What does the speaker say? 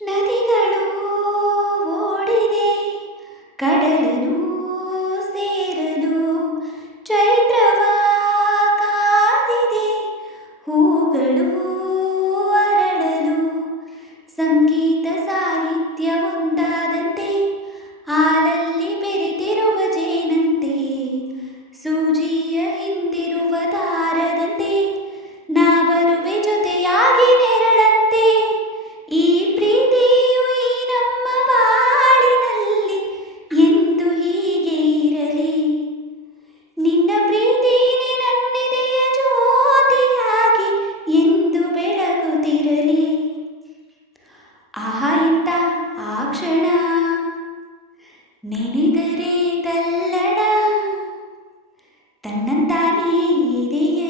ನದಿಗಳು ಓಡಿದೆ ಕಡಲನು ಸೇರಲು ಚೈತ್ರವ ಕಾದಿದೆ ಹೂಗಳು ಅರಳಲು ಸಂಗೀತ ಸಾಹಿತ್ಯ ಒಂದಾದಂತೆ ಹಾಲಲ್ಲಿ ಬೆರೆತಿರುವ ಜೇನಂತೆ ಸೂಜಿಯ ಹಿಂದಿರುವ ದಾರದಂತೆ ನಾ ಬರುವೆ ಜೊತೆಯಾಗಿ ನೆರಳಂತೆ ಈ ಪ್ರೀತಿಯು ಈ ನಮ್ಮ ಬಾಳಿನಲ್ಲಿ ಎಂದು ಹೀಗೆ ಇರಲಿ ನಿನ್ನ ಪ್ರೀತಿನೇ ನನ್ನೆದೆಯ ಜ್ಯೋತಿಯಾಗಿ ಎಂದು ಬೆಳಗುತ್ತಿರಲಿ ಆಹಾ ಎಂತ ಆ ಕ್ಷಣ ನೆನೆದರೆ ತಲ್ಲಡ ತನ್ನಂತಾನೇ ಇದೆಯ